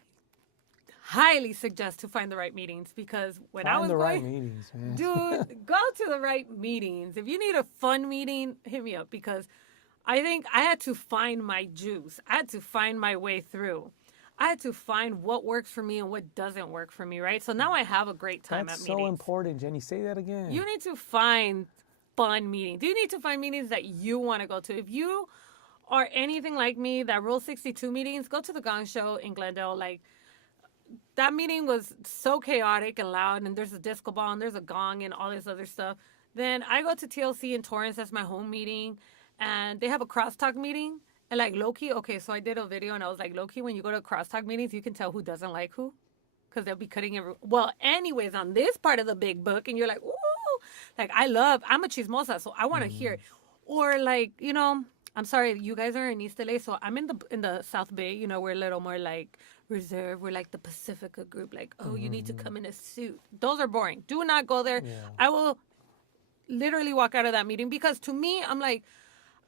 highly suggest to find the right meetings, because when I was Find the right going, meetings, man. dude, go to the right meetings. If you need a fun meeting, hit me up, because I think I had to find my juice. I had to find my way through. I had to find what works for me and what doesn't work for me, right? So now I have a great time That's at so meetings. important, Jenny. Say that again. You need to find fun meetings. You need to find meetings that you want to go to. If you are anything like me, that Rule 62 meetings, go to the Gong Show in Glendale. Like, that meeting was so chaotic and loud, and there's a disco ball and there's a gong and all this other stuff. Then I go to TLC in Torrance. That's my home meeting. And they have a crosstalk meeting. And like, low-key, okay, so I did a video and I was like, low-key, when you go to crosstalk meetings, you can tell who doesn't like who. Because they'll be cutting every... Well, anyways, on this part of the big book, and you're like, ooh. Like, I'm a chismosa, so I want to hear it. Or like, you know, I'm sorry, you guys are in East LA, so I'm in the South Bay. You know, we're a little more like reserved. We're like the Pacifica group. Like, oh, you need to come in a suit. Those are boring. Do not go there. Yeah. I will literally walk out of that meeting, because to me, I'm like,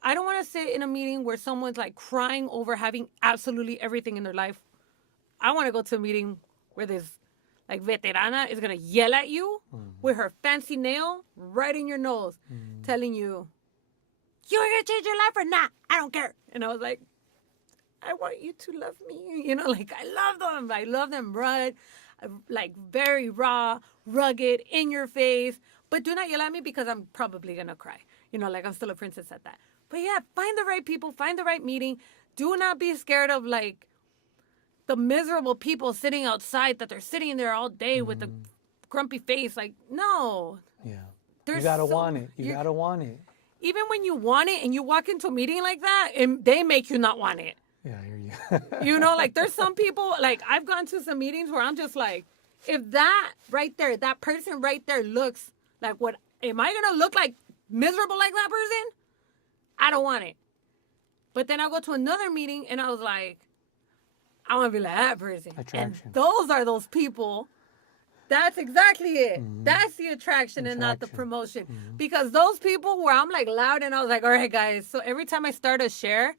I don't want to sit in a meeting where someone's like crying over having absolutely everything in their life. I want to go to a meeting where this like veterana is going to yell at you with her fancy nail right in your nose, telling you, you're going to change your life or not? I don't care. And I was like, I want you to love me. You know, like, I love them. I love them like very raw, rugged, in your face. But do not yell at me, because I'm probably going to cry. You know, like, I'm still a princess at that. But yeah, find the right people, find the right meeting. Do not be scared of like the miserable people sitting outside, that they're sitting there all day with a grumpy face. Like, no. Yeah. There's You gotta want it. You gotta want it. Even when you want it and you walk into a meeting like that, and they make you not want it. Yeah, I hear you. You know, like, there's some people, like, I've gone to some meetings where I'm just like, if that right there, that person right there looks like what, am I going to look like miserable like that person? I don't want it. But then I go to another meeting and I was like, I want to be like that person. Attraction. And those are those people. That's exactly it. That's the attraction and not the promotion. Because those people where I'm like loud and I was like, all right, guys. So every time I start a share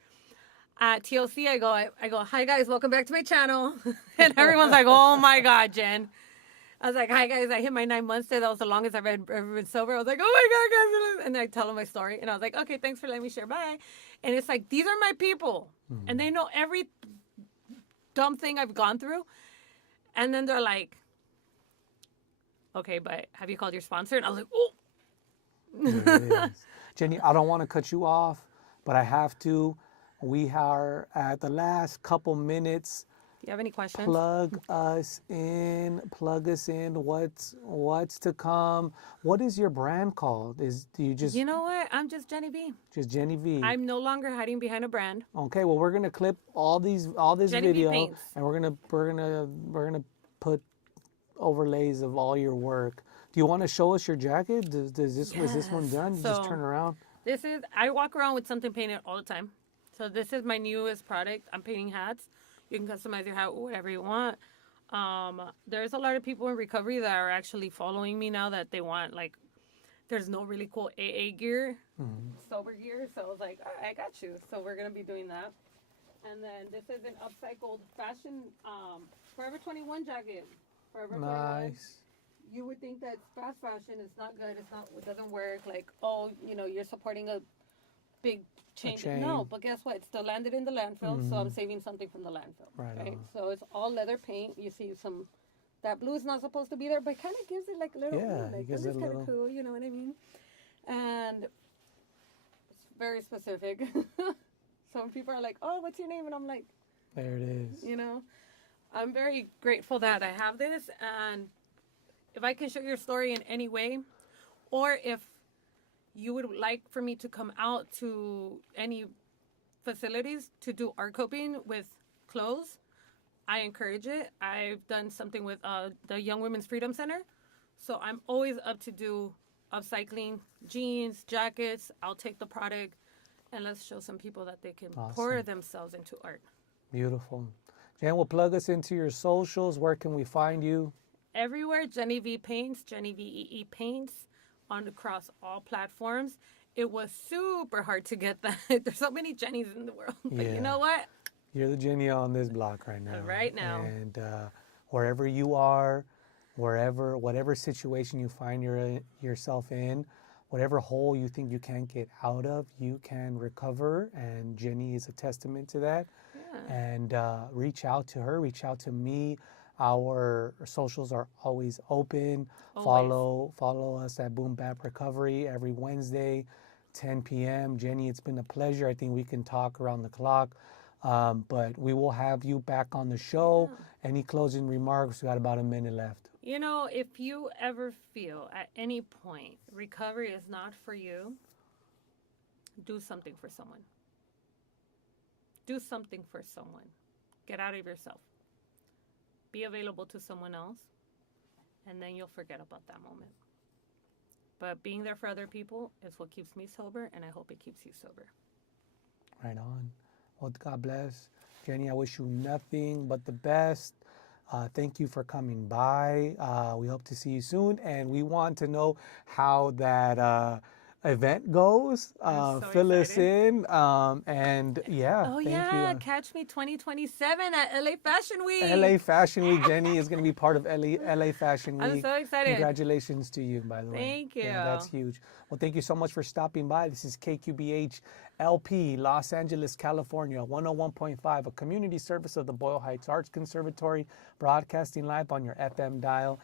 at TLC, I go, hi, guys, welcome back to my channel. And everyone's like, oh, my God, Jen. I was like, hi, guys, I hit my 9 months there. That was the longest I've ever been sober. I was like, oh, my God, guys. And I tell them my story. And I was like, okay, thanks for letting me share. Bye. And it's like, these are my people. And they know every dumb thing I've gone through. And then they're like, okay, but have you called your sponsor? And I was like, oh. There it is. Jenny, I don't want to cut you off, but I have to. We are at the last couple minutes. Do you have any questions? Plug us in. What's to come? What is your brand called? Do you just... You know what? I'm just Jenny Vee. Just Jenny Vee. I'm no longer hiding behind a brand. Okay, well, we're gonna clip all this Jenny Vee video, paints. and we're gonna put overlays of all your work. Do you want to show us your jacket? Was this one done? You just So, turn around. I walk around with something painted all the time. So this is my newest product. I'm painting hats. You can customize your hat whatever you want. There's a lot of people in recovery that are actually following me now, that they want, like, there's no really cool AA gear, sober gear. So I was like, all right, I got you. So we're going to be doing that. And then this is an upcycled fashion Forever 21 jacket. Forever 21. Nice. You would think that fast fashion is not good. It doesn't work. Like, oh, you know, you're supporting a big chain. No, but guess what? It still landed in the landfill, so I'm saving something from the landfill. Right. So it's all leather paint. You see that blue is not supposed to be there, but it kind of gives it like a little, it gives it a kind little... of cool, you know what I mean? And it's very specific. Some people are like, oh, what's your name? And I'm like, There it is. You know, I'm very grateful that I have this. And if I can share your story in any way, or if you would like for me to come out to any facilities to do art coping with clothes, I encourage it. I've done something with the Young Women's Freedom Center. So I'm always up to do upcycling jeans, jackets. I'll take the product and let's show some people that they can pour themselves into art. Beautiful. Jen, will plug us into your socials. Where can we find you? Everywhere, Jenny Vee Paints, Jenny Vee Paints, across all platforms. It was super hard to get that. There's so many Jennies in the world. But you know what? You're the Jenny on this block right now. Right now. And wherever you are, whatever situation you find yourself in, whatever hole you think you can't get out of, you can recover. And Jenny is a testament to that. Yeah. And reach out to her, reach out to me. Our socials are always open. Always. Follow us at BoomBapRecovery every Wednesday, 10 p.m. Jenny, it's been a pleasure. I think we can talk around the clock. But we will have you back on the show. Yeah. Any closing remarks? We got about a minute left. You know, if you ever feel at any point recovery is not for you, do something for someone. Do something for someone. Get out of yourself. Be available to someone else, and then you'll forget about that moment. But being there for other people is what keeps me sober, and I hope it keeps you sober. Right on. Well, God bless. Jenny, I wish you nothing but the best. Thank you for coming by. We hope to see you soon, and we want to know how that event goes. Fill us in. And yeah, oh, thank yeah. you. Catch me 2027 at LA Fashion Week. LA Fashion Week. Jenny is going to be part of LA Fashion Week. I'm so excited. Congratulations to you, by the way. Thank you. Yeah, that's huge. Well, thank you so much for stopping by. This is KQBH LP, Los Angeles, California, 101.5, a community service of the Boyle Heights Arts Conservatory, broadcasting live on your FM dial.